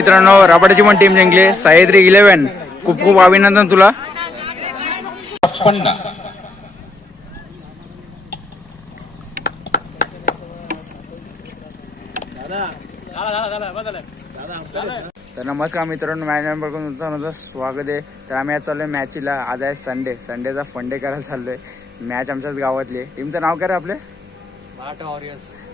मित्रांनो, राबाडाची पण टीम जिंकली 6-11. खूप खूप अभिनंदन तुला. तर नमस्कार मित्रांनो, मॅच नंबर तुमचं स्वागत आहे. तर आम्ही आज चाललोय मॅचला. आज आहे संडेचा फंडे करायला चाललोय. मॅच आमच्याच गावातली आहे. टीमचं नाव काय रे आपले?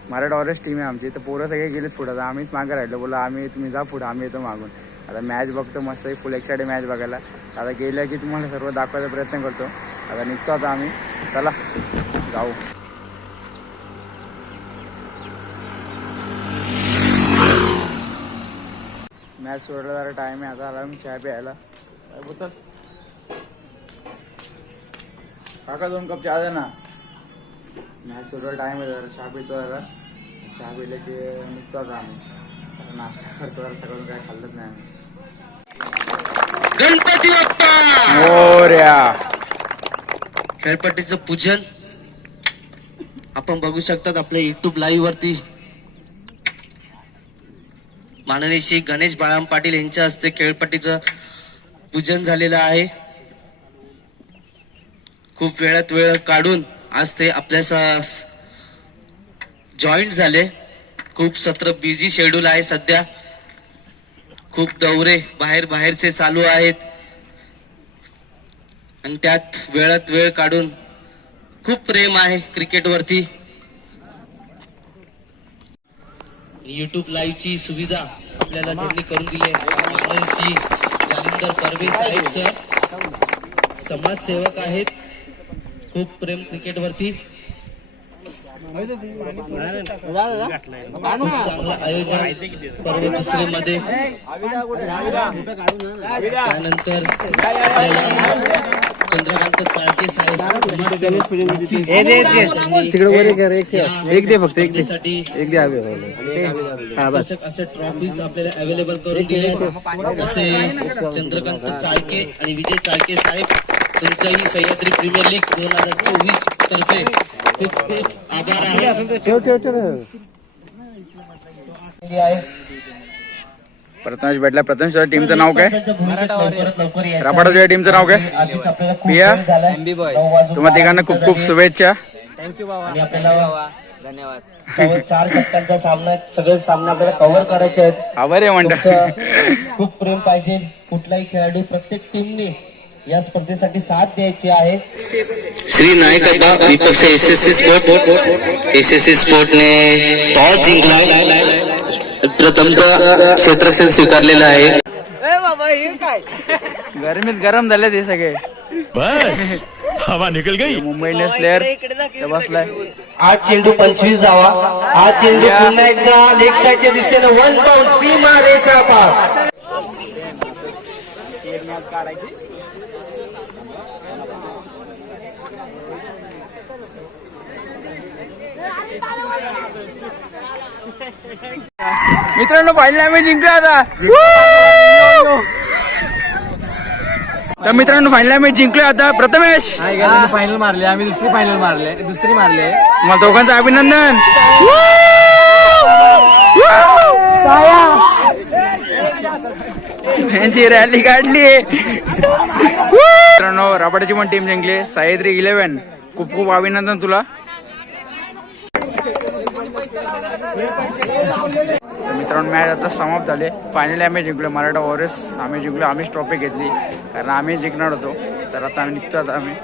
मराठा वॉरियर्स टीम आहे आमची. तर पोरं सगळे गेलेत पुढं, तर आम्हीच मागे राहिलो. बोला आम्ही तुम्ही जा पुढं, आम्ही येतो मागून. आता मॅच बघतो मस्त, फुल एक्साइटेड मॅच बघायला. आता गेलं की तुम्हाला सर्व दाखवायचा प्रयत्न करतो. आता निघतो आता आम्ही. चला जाऊ. मॅच सोडला जरा टाइम आहे. आता आला मी चहा प्यायला. बोतल काका 2 कप चहा दे ना. मॅच सोडला टाइम आहे, जरा चहा पितो. जरा चहा पिले की निघतो आता आम्ही. नाश्ता करतो. जरा सकाळून काय खाल्लंच नाही आम्ही. गणपती बाप्पा मोरया. खेळपट्टीचं पूजन आपण बघू शकतात आपल्या युट्यूब लाईव्ह वरती. माननीय श्री गणेश बाळाम पाटील यांच्या हस्ते खेळपट्टीचं पूजन झालेलं आहे. खूप वेळात वेळ काढून आज ते आपल्या जॉईंट झाले. खूप सत्र बिझी शेड्यूल आहे सध्या. खूप दौरे बाहेरचे चालू आहेत आणि त्यात वेळात वेळ काढून खूप प्रेम आहे क्रिकेट वरती. युट्यूब लाईव्ह ची सुविधा आपल्याला त्यांनी करून दिली आहे. श्री जालिंदर परवे साहेब सर समाजसेवक आहेत. खूप प्रेम क्रिकेट वरती. खूप चांगलं आयोजन पर्व दुसरे मध्ये. त्यानंतर चंद्रकांत चाळके साहेब असे ट्रॉफीज आपल्याला अवेलेबल करून दिले. असे चंद्रकांत चाळके आणि विजय चाळके साहेब तुमचाही सह्याद्री प्रीमियर लीग 2024 तर्फे खूप खूप आभार आहे. प्रथमेश भेटला. प्रथमेश टीमचं नाव काय? राबाडाच्या टीमचं नाव काय? पिया. तुम्हा तिघांना खूप खूप शुभेच्छा. थँक्यू बाबा. आणि आपल्याला धन्यवाद. 4 षटकांचा सामना, सगळे सामने आपल्याला कव्हर करायचे आहेत. आभार आहे म्हणता. खूप प्रेम पाहिजे. कुठलाही खेळाडू प्रत्येक टीमने या स्पर्धेसाठी साथ द्यायची आहे. श्री नायक विपक्ष एसएससी स्पोर्टने टॉस जिंकला. प्रथमतः क्षेत्ररक्षण स्वीकारलेलं आहे. गरमीत गरम झाले ते सगळे. बस हवा निकल गई. मुंबई इंडियन्स प्लेअर बसलाय. 8 चेंडू 25 धावा. हा चेंडू पुन्हा एकदा लेग साईडच्या दिशेने 1 बाउंड सीमा रेषा पार. मित्रांनो, फायनल आम्ही जिंकलो आता. तर मित्रांनो, फायनल आम्ही जिंकलो आता. प्रथमेश फायनल मारले आम्ही. दुसरी मारले. तुम्हाला दोघांचं अभिनंदन. त्यांची रॅली काढली. मित्रांनो, राबाडाची पण टीम जिंकली 6-11. खूप खूप अभिनंदन तुला. तर मित्रांनो, मॅच आता समाप्त झाले. फायनली आम्ही जिंकलो. मराठा वॉरियर्स आम्ही जिंकलो. आम्हीच ट्रॉफी घेतली कारण आम्ही जिंकणार होतो. तर आता आम्ही निघतो. आता आम्ही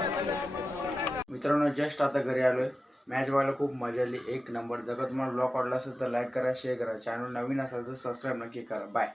मित्रांनो जस्ट आता घरी आलोय. मॅच बघायला खूप मजा आली. 1 नंबर. जर का तुम्हाला ब्लॉग आवडला असेल तर लाईक करा, शेअर करा. चॅनल नवीन असेल तर सबस्क्राईब नक्की करा. बाय.